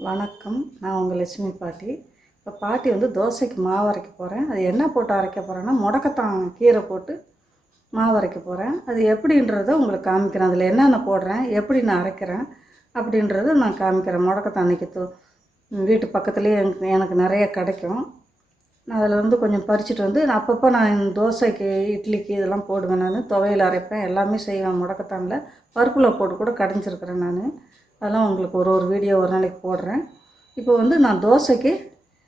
வணக்கம். நான் உங்கள் லட்சுமி பாட்டி. இப்போ பாட்டி வந்து தோசைக்கு மாவு அரைக்க போகிறேன் அது என்ன போட்டு அரைக்க போகிறேன்னா முடக்கத்தான் கீரை போட்டு மாவு அரைக்க போகிறேன் அது எப்படின்றத உங்களுக்கு காமிக்கிறேன். அதில் என்னென்ன போடுறேன் எப்படி நான் அரைக்கிறேன் அப்படின்றத நான் காமிக்கிறேன். முடக்கத்தான் அன்றைக்கி தூ வீட்டு பக்கத்துலேயே எனக்கு எனக்கு நிறைய கிடைக்கும். நான் அதில் வந்து கொஞ்சம் பறிச்சுட்டு வந்து நான் அப்பப்போ நான் தோசைக்கு இட்லிக்கு இதெல்லாம் போடுவேன் நான். துவையில் அரைப்பேன். எல்லாமே செய்வேன் முடக்கத்தானில். பருப்பில் போட்டு கூட கடைஞ்சிருக்கிறேன் நான். அதெல்லாம் உங்களுக்கு ஒரு ஒரு வீடியோ ஒரு நாளைக்கு போடுறேன். இப்போ வந்து நான் தோசைக்கு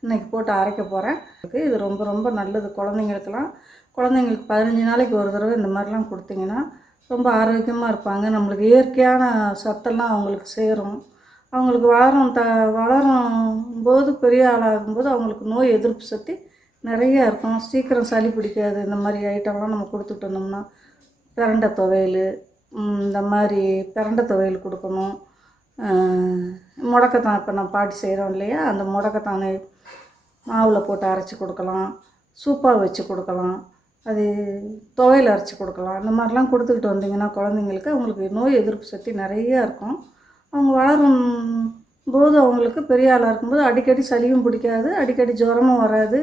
இன்றைக்கி போட்டு அரைக்க போகிறேன் இது ரொம்ப ரொம்ப நல்லது. குழந்தைங்களுக்கெல்லாம் குழந்தைங்களுக்கு பதினஞ்சு நாளைக்கு ஒரு தடவை இந்த மாதிரிலாம் கொடுத்தீங்கன்னா ரொம்ப ஆரோக்கியமாக இருப்பாங்க. நம்மளுக்கு இயற்கையான சத்தெல்லாம் அவங்களுக்கு சேரும். அவங்களுக்கு வளரும் த வளரும் போது பெரிய ஆளாகும்போது அவங்களுக்கு நோய் எதிர்ப்பு சக்தி நிறையா இருக்கும். சீக்கிரம் சளி பிடிக்காது. இந்த மாதிரி ஐட்டம்லாம் நம்ம கொடுத்துட்டு பிரண்டை துவையல் இந்த மாதிரி பிரண்டை துவையல் கொடுக்கணும். முடக்கத்தான் இப்போ நான் பாட்டி செய்கிறோம் இல்லையா? அந்த முடக்கத்தானை மாவில் போட்டு அரைச்சி கொடுக்கலாம் சூப்பாக வச்சு கொடுக்கலாம் அது துவையில் அரைச்சி கொடுக்கலாம். இந்த மாதிரிலாம் கொடுத்துக்கிட்டு வந்தீங்கன்னா குழந்தைங்களுக்கு அவங்களுக்கு நோய் எதிர்ப்பு சக்தி நிறையா இருக்கும். அவங்க வளரும் போது அவங்களுக்கு பெரிய ஆளாக இருக்கும்போது அடிக்கடி சளியும் பிடிக்காது அடிக்கடி ஜுரமும் வராது.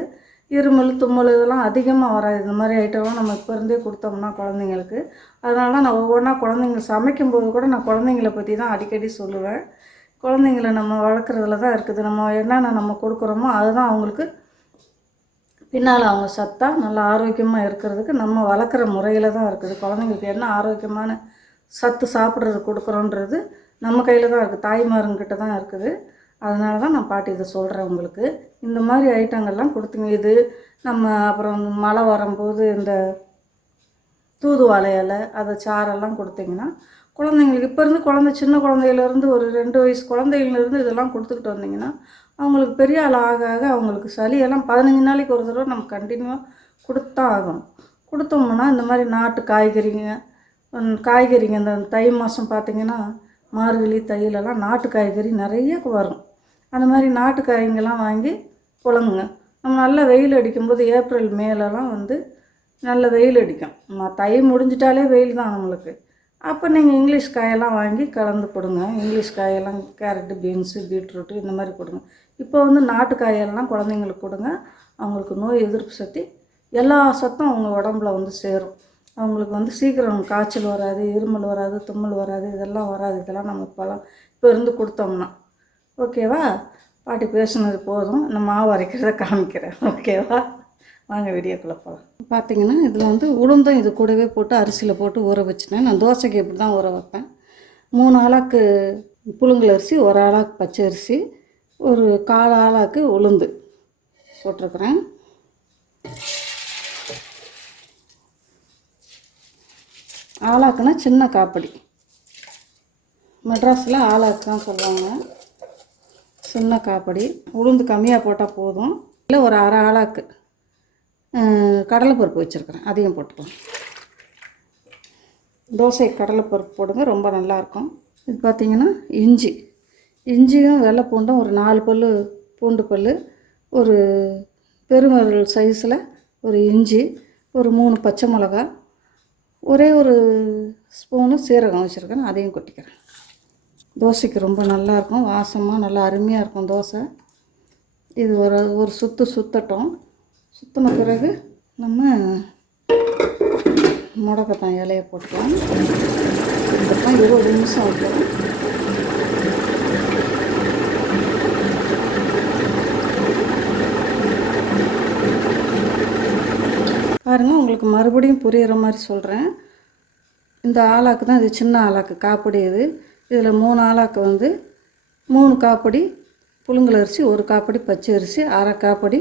இருமல் தும்மல் இதெல்லாம் அதிகமாக வராது. இந்த மாதிரி ஐட்டம்லாம் நம்ம இப்போ இருந்தே கொடுத்தோம்னா குழந்தைங்களுக்கு. அதனால தான் நான் ஒவ்வொன்றா குழந்தைங்க சமைக்கும்போது கூட நான் குழந்தைங்கள பற்றி தான் அடிக்கடி சொல்லுவேன். குழந்தைங்கள நம்ம வளர்க்குறதுல தான் இருக்குது. நம்ம என்னென்ன நம்ம கொடுக்குறோமோ அதுதான் அவங்களுக்கு பின்னால் அவங்க சத்தாக நல்லா ஆரோக்கியமாக இருக்கிறதுக்கு நம்ம வளர்க்குற முறையில் தான் இருக்குது. குழந்தைங்களுக்கு என்ன ஆரோக்கியமான சத்து சாப்பிட்றது கொடுக்குறோன்றது நம்ம கையில் தான் இருக்குது. தாய்மாருங்கிட்ட தான் இருக்குது. அதனால தான் நான் பாட்டி இதை சொல்கிறேன் உங்களுக்கு. இந்த மாதிரி ஐட்டங்கள்லாம் கொடுத்துங்க. இது நம்ம அப்புறம் மழை வரும்போது இந்த தூதுவாழை இலை அதை சாரெல்லாம் கொடுத்தீங்கன்னா குழந்தைங்களுக்கு இப்போ இருந்து குழந்தை சின்ன குழந்தையிலேருந்து ஒரு ரெண்டு வயசு குழந்தையிலேருந்து இதெல்லாம் கொடுத்துக்கிட்டு வந்தீங்கன்னா அவங்களுக்கு பெரிய ஆள் ஆக ஆக அவங்களுக்கு சளியெல்லாம் பதினஞ்சு நாளைக்கு ஒரு தடவை நம்ம கண்டினியூவாக கொடுத்தா ஆகணும். கொடுத்தோம்னா இந்த மாதிரி நாட்டு காய்கறிங்க காய்கறிங்க இந்த தை மாதம் பார்த்திங்கன்னா மார்கழி தையிலெல்லாம் நாட்டு காய்கறி நிறைய வரும். அந்த மாதிரி நாட்டு காய்ங்கெல்லாம் வாங்கி புழங்குங்க. நம்ம நல்லா வெயில் அடிக்கும்போது ஏப்ரல் மேலெல்லாம் வந்து நல்ல வெயில் அடிக்கும். தை முடிஞ்சிட்டாலே வெயில் தான் நம்மளுக்கு. அப்போ நீங்கள் இங்கிலீஷ் காயெல்லாம் வாங்கி கலந்து கொடுங்க இங்கிலீஷ் காயெல்லாம் கேரட்டு பீன்ஸு பீட்ரூட்டு இந்த மாதிரி கொடுங்க இப்போ வந்து நாட்டு காயெல்லாம் குழந்தைங்களுக்கு கொடுங்க. அவங்களுக்கு நோய் எதிர்ப்பு சக்தி எல்லா சத்தும் அவங்க உடம்புல வந்து சேரும். அவங்களுக்கு வந்து சீக்கிரம் காய்ச்சல் வராது இருமல் வராது தும்மல் வராது இதெல்லாம் வராது. இதெல்லாம் நம்ம இப்போலாம் இப்போ இருந்து கொடுத்தோம்னா ஓகேவா? பாட்டி பேசுனது போதும். நான் மாவு அரைக்கிறத காமிக்கிறேன். ஓகேவா? வாங்க வீடியோக்குள்ளே போகலாம் பார்த்தீங்கன்னா இதில் வந்து உளுந்தும் இது கூடவே போட்டு அரிசியில் போட்டு ஊற வச்சுட்டேன். நான் தோசைக்கு இப்படி தான் ஊற வைப்பேன். மூணு ஆளாக்கு புழுங்கல் அரிசி ஒரு ஆளாக்கு பச்சை அரிசி ஒரு கால் ஆளாக்கு உளுந்து போட்டிருக்கிறேன். ஆளாக்குனா சின்ன காப்படி. மெட்ராஸில் ஆளாக்கு தான் சொல்லுவாங்க. சின்ன காப்படி உளுந்து கம்மியாக போட்டால் போதும். இல்லை ஒரு அரை ஆளாக்கு கடலைப்பருப்பு வச்சுருக்கிறேன். அதையும் போட்டுக்கலாம். தோசை கடலைப்பருப்பு போடுங்க ரொம்ப நல்லாயிருக்கும் இது பார்த்தீங்கன்னா இஞ்சி. இஞ்சியும் வெள்ளை பூண்டும் ஒரு நாலு பல் பூண்டு பல் ஒரு பெருமரல் சைஸில் ஒரு இஞ்சி ஒரு மூணு பச்சை மிளகா ஒரே ஒரு ஸ்பூனு சீரகம் வச்சுருக்கேன் அதையும் கொட்டிக்கிறேன். தோசைக்கு ரொம்ப நல்லாயிருக்கும். வாசமாக நல்லா அருமையாக இருக்கும் தோசை. இது ஒரு ஒரு சுற்று சுற்றட்டும் சுற்றின பிறகு நம்ம முடக்கத்தான் இலையை போட்டுக்கலாம். இதெல்லாம் இருபது நிமிஷம் ஆகும். பாருங்கள் உங்களுக்கு மறுபடியும் புரிகிற மாதிரி சொல்கிறேன் இந்த ஆளாக்கு தான் இது சின்ன ஆளாக்கு காப்படி இது. இதில் மூணு ஆளாக்கு வந்து மூணு காப்படி புழுங்கல் அரிசி ஒரு காப்படி பச்சை அரிசி அரை காப்படி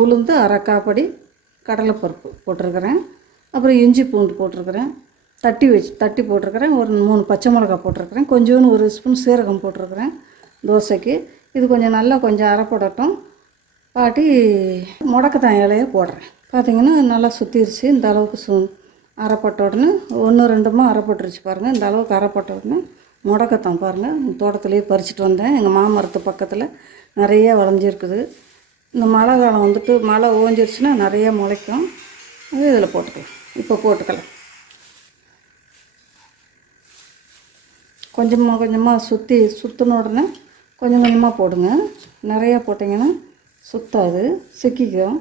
உளுந்து அரை காப்படி கடலைப்பருப்பு போட்டிருக்கிறேன். அப்புறம் இஞ்சி பூண்டு போட்டிருக்கிறேன். தட்டி வச்சு தட்டி போட்டிருக்கிறேன். ஒரு மூணு பச்சை மிளகா போட்டிருக்கிறேன். கொஞ்சோண்டு ஒரு ஸ்பூன் சீரகம் போட்டிருக்கிறேன் தோசைக்கு. இது கொஞ்சம் நல்லா கொஞ்சம் அரைப்படட்டும் பாட்டி முடக்கத்தான் இலையை போடுறேன். பார்த்தீங்கன்னா நல்லா சுற்றிருச்சு இந்த அளவுக்கு சு அரைப்பட்ட உடனே ஒன்று ரெண்டுமா அரைப்பட்டுருச்சு பாருங்கள் இந்த அளவுக்கு அரைப்பட்ட உடனே முடக்கத்தான் பாருங்கள் தோட்டத்துலேயே பறிச்சுட்டு வந்தேன். எங்கள் மாமரத்து பக்கத்தில் நிறைய விளைஞ்சிருக்குது. இந்த மழை காலம் வந்துட்டு மழை ஓஞ்சிருச்சுன்னா நிறைய முளைக்கும். அது இதில் போட்டுக்கலாம். இப்போ போட்டுக்கலாம். கொஞ்சமாக கொஞ்சமாக சுற்றி சுற்றின உடனே கொஞ்சம் கொஞ்சமாக போடுங்க. நிறையா போட்டிங்கன்னா சுத்தாது. சிக்கிக்கும்.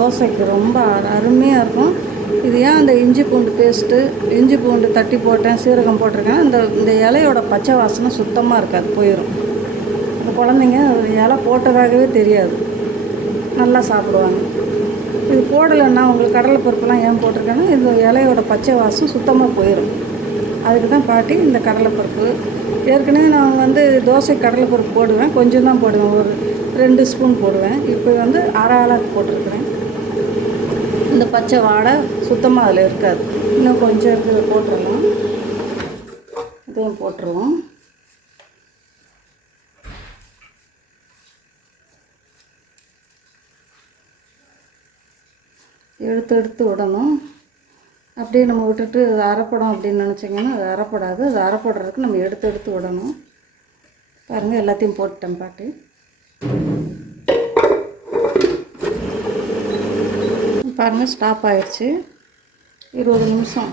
தோசைக்கு ரொம்ப அருமையாக இருக்கும். இது ஏன் அந்த இஞ்சி பூண்டு பேஸ்ட்டு இஞ்சி பூண்டு தட்டி போட்டேன் சீரகம் போட்டிருக்கேன். இந்த இந்த இலையோட பச்சை வாசனை சுத்தமாக இருக்காது போயிடும் இந்த குழந்தைங்க இலை போட்டதாகவே தெரியாது. நல்லா சாப்பிடுவாங்க. இது போடலைன்னா உங்களுக்கு கடலைப்பருப்புலாம் ஏன் போட்டிருக்கேன்னா இந்த இலையோட பச்சை வாசம் சுத்தமாக போயிடும் அதுக்கு தான் பாட்டி இந்த கடலைப்பருப்பு ஏற்கனவே நான் வந்து தோசை கடலைப்பருப்பு போடுவேன் கொஞ்சம் தான் போடுவேன். ஒரு ரெண்டு ஸ்பூன் போடுவேன். இப்போ வந்து அரை ஆளாக்கு போட்டிருக்கிறேன். அந்த பச்சை வாடை சுத்தமாக அதில் இருக்காது. இன்னும் கொஞ்சம் இருக்குது போட்டுடலாம் இதையும் போட்டுருவோம் எடுத்து எடுத்து விடணும். அப்படியே நம்ம விட்டுட்டு அது அரைப்படம் அப்படின்னு நினச்சிங்கன்னா அது அரைப்படாது. அது அரைப்படுறதுக்கு நம்ம எடுத்து எடுத்து விடணும். பாருங்கள் எல்லாத்தையும் போட்டுட்டேன் பாட்டி. பாருங்கள் ஸ்டாப் ஆகிடுச்சு இருபது நிமிஷம்.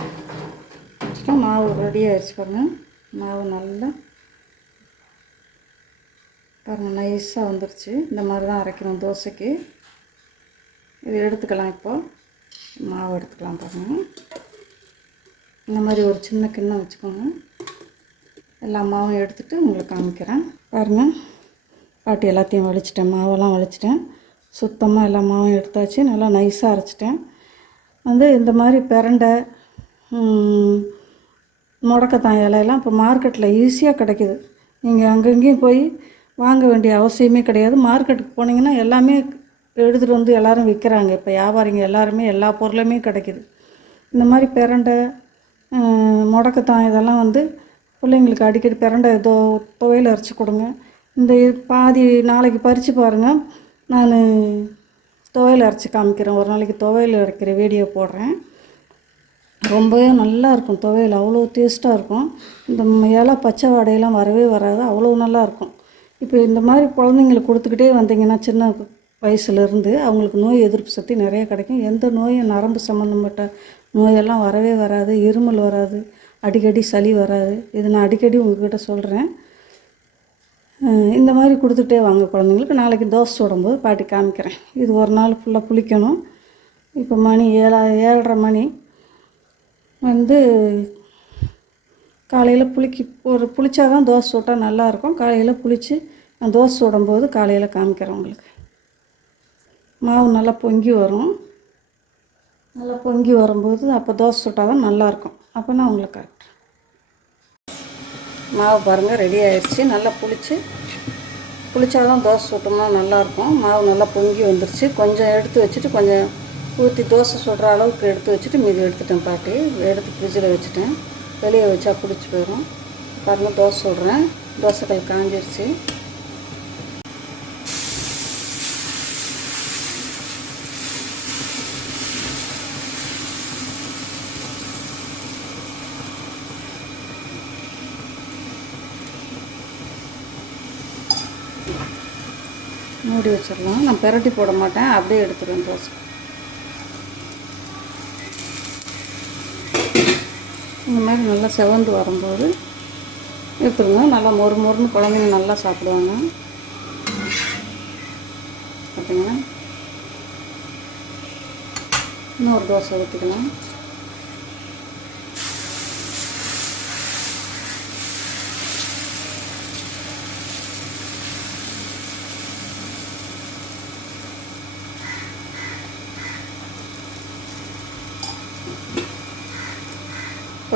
வச்சுட்டோம் மாவு ரெடி ஆகிடுச்சு பாருங்கள் மாவு நல்லா பாருங்கள் நைஸாக வந்துருச்சு. இந்த மாதிரி தான் அரைக்கணும் தோசைக்கு. இது எடுத்துக்கலாம் இப்போது மாவு எடுத்துக்கலாம் பாருங்கள் இந்த மாதிரி ஒரு சின்ன கிண்ணம் வச்சுக்கோங்க. எல்லா மாவும் எடுத்துகிட்டு உங்களுக்கு காமிக்கிறேன். பாருங்கள் பாட்டி எல்லாத்தையும் வலிச்சிட்டேன் மாவெல்லாம் வலிச்சிட்டேன். சுத்தமாக எல்லா மாவும் எடுத்தாச்சு. நல்லா நைஸாக அரைச்சிட்டேன். வந்து இந்த மாதிரி பிரண்டை முடக்கத்தான் இலையெல்லாம் இப்போ மார்க்கெட்டில் ஈஸியாக கிடைக்குது. நீங்கள் அங்கங்கேயும் போய் வாங்க வேண்டிய அவசியமே கிடையாது. மார்க்கெட்டுக்கு போனீங்கன்னா எல்லாமே எடுத்துகிட்டு வந்து எல்லாரும் விற்கிறாங்க இப்போ வியாபாரிங்க எல்லாருமே எல்லா பொருளுமே கிடைக்குது. இந்த மாதிரி பிரண்டை முடக்கத்தான் இதெல்லாம் வந்து பிள்ளைங்களுக்கு அடிக்கடி பிரண்டை ஏதோ துவையில் அரைச்சி கொடுங்க. இந்த பாதி நாளைக்கு பறித்து பாருங்கள் நான் துவையல் அரைச்சி காமிக்கிறேன். ஒரு நாளைக்கு துவையல் அரைக்கிற வீடியோ போடுறேன். ரொம்பவே நல்லா இருக்கும் துவையல். அவ்வளோ டேஸ்ட்டாக இருக்கும். இந்த இலை பச்சை வாடையெல்லாம் வரவே வராது. அவ்வளோ நல்லாயிருக்கும் இப்போ இந்த மாதிரி குழந்தைங்களுக்கு கொடுத்துக்கிட்டே வந்தீங்கன்னா சின்ன வயசுலேருந்து அவங்களுக்கு நோய் எதிர்ப்பு சக்தி நிறைய கிடைக்கும். எந்த நோயும் நரம்பு சம்மந்தப்பட்ட நோயெல்லாம் வரவே வராது. இருமல் வராது. அடிக்கடி சளி வராது. இது நான் அடிக்கடி உங்ககிட்ட சொல்கிறேன் இந்த மாதிரி கொடுத்துட்டே வாங்க குழந்தைங்களுக்கு. நாளைக்கு தோசை சுடும்போது பாட்டி காமிக்கிறேன். இது ஒரு நாள் ஃபுல்லாக புளிக்கணும். இப்போ மணி ஏழா ஏழரை மணி. வந்து காலையில் புளிக்கி ஒரு புளிச்சாதான் தோசை சுட்டால் நல்லாயிருக்கும். காலையில் புளித்து நான் தோசை சுடும்போது காலையில் காமிக்கிறேன் உங்களுக்கு. மாவு நல்லா பொங்கி வரும். நல்லா பொங்கி வரும்போது அப்போ தோசை சுட்டால் தான் நல்லாயிருக்கும். அப்போ நான் உங்களுக்கு காட்டுறேன். மாவு பாருங்கள் ரெடி ஆயிடுச்சு நல்லா புளிச்சு புளிச்சாதான் தோசை சுட்டோம்னா நல்லாயிருக்கும். மாவு நல்லா பொங்கி வந்துருச்சு. கொஞ்சம் எடுத்து வச்சுட்டு கொஞ்சம் ஊற்றி தோசை சுடுற அளவுக்கு எடுத்து வச்சுட்டு மீதி எடுத்துட்டேன் பாட்டி. எடுத்து ஃப்ரிட்ஜில் வச்சுட்டேன். வெளியே வச்சா பிடிச்சி போயிடும் பாருங்கள் தோசை சுடுறேன். தோசைகள் காஞ்சிருச்சு. மூடி வச்சிடலாம். நான் பெரட்டி போட மாட்டேன். அப்படியே எடுத்துருவேன் தோசை. இந்த மாதிரி நல்லா செவந்து வரும்போது எடுத்துருங்க நல்லா மொறு மொறுன்னு குழந்தைங்க நல்லா சாப்பிடுவாங்க. பார்த்தீங்கன்னா இன்னொரு தோசை ஊற்றிக்கலாம்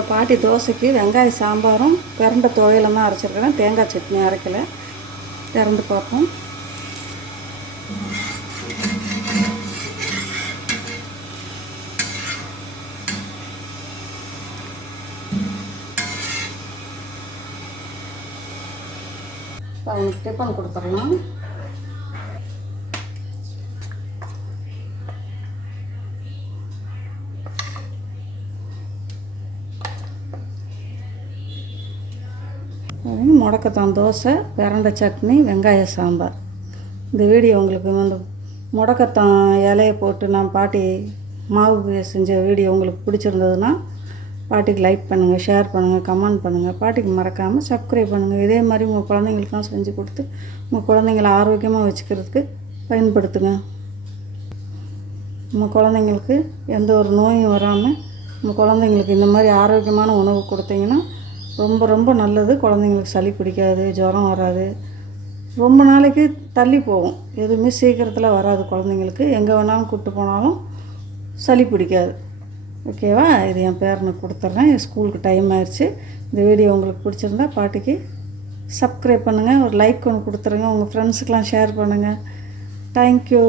இப்போ பாட்டி தோசைக்கு வெங்காய சாம்பாரும் பிரண்டை துவையலும் தான் அரைச்சிருக்கிறேன். தேங்காய் சட்னி அரைக்கலை. திறந்து பார்ப்போம். இப்போ அவனுக்கு டிஃபன் கொடுத்துடலாம். முடக்கத்தான் தோசை பிரண்டை சட்னி வெங்காய சாம்பார். இந்த வீடியோ உங்களுக்கு வந்து முடக்கத்தான் இலையை போட்டு நான் பாட்டி மாவு செஞ்ச வீடியோ உங்களுக்கு பிடிச்சிருந்ததுன்னா பாட்டிக்கு லைக் பண்ணுங்கள் ஷேர் பண்ணுங்கள் கமெண்ட் பண்ணுங்கள் பாட்டிக்கு மறக்காமல் சப்ஸ்கிரைப் பண்ணுங்கள் இதே மாதிரி உங்கள் குழந்தைங்களுக்கெலாம் செஞ்சு கொடுத்து உங்கள் குழந்தைங்கள ஆரோக்கியமாக வச்சுக்கிறதுக்கு பயன்படுத்துங்க. நம்ம குழந்தைங்களுக்கு எந்த ஒரு நோயும் வராமல் நம்ம குழந்தைங்களுக்கு இந்த மாதிரி ஆரோக்கியமான உணவு கொடுத்தீங்கன்னா ரொம்ப ரொம்ப நல்லது. குழந்தைங்களுக்கு சளி பிடிக்காது ஜுரம் வராது. ரொம்ப நாளைக்கு தள்ளி போகும். எதுவுமே சீக்கிரத்தில் வராது குழந்தைங்களுக்கு. எங்கே வேணாலும் கூப்பிட்டு போனாலும் சளி பிடிக்காது. ஓகேவா? இது என் பேரனுக்கு கொடுத்துட்றேன். என் ஸ்கூலுக்கு டைம் ஆயிடுச்சு. இந்த வீடியோ உங்களுக்கு பிடிச்சிருந்தா பாட்டிக்கு சப்ஸ்கிரைப் பண்ணுங்கள் ஒரு லைக் ஒன்று கொடுத்துருங்க. உங்கள் ஃப்ரெண்ட்ஸுக்கெலாம் ஷேர் பண்ணுங்கள் தேங்க்யூ